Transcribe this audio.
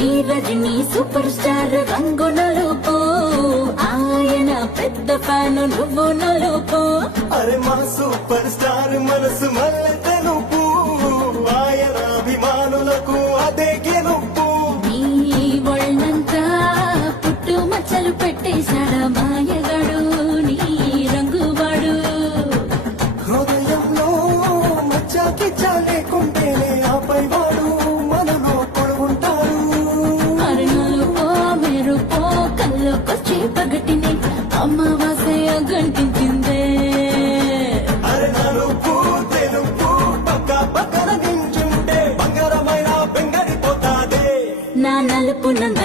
Rajani super star రంగు నలుపు ఆయన పెద్ద ఫ్యాను నువ్వు నలుపు అరే మా సూపర్ స్టార్ మనసు మల్లె తెలుపు ఆయన అభిమానులకు అదే గెలుపు నీ ఒళ్ళంతా పుట్టు మచ్చలు పెట్టేశాడా మాయగాడు నీ రంగువాడు హృదయంలో మచ్చాకి చాలేకుంటేనే ఆపై వాడు మనలో పొడుగుంటాడు అరణలుపో మెరుపో కళ్ళకొచ్చి పగటిని అమావాస్య గంటించిందే అరే నలుపు తెలుపు పక్క పక్కన నించుంటే బంగారమైన బెంగడిపోతాదే నా నలుపు నంద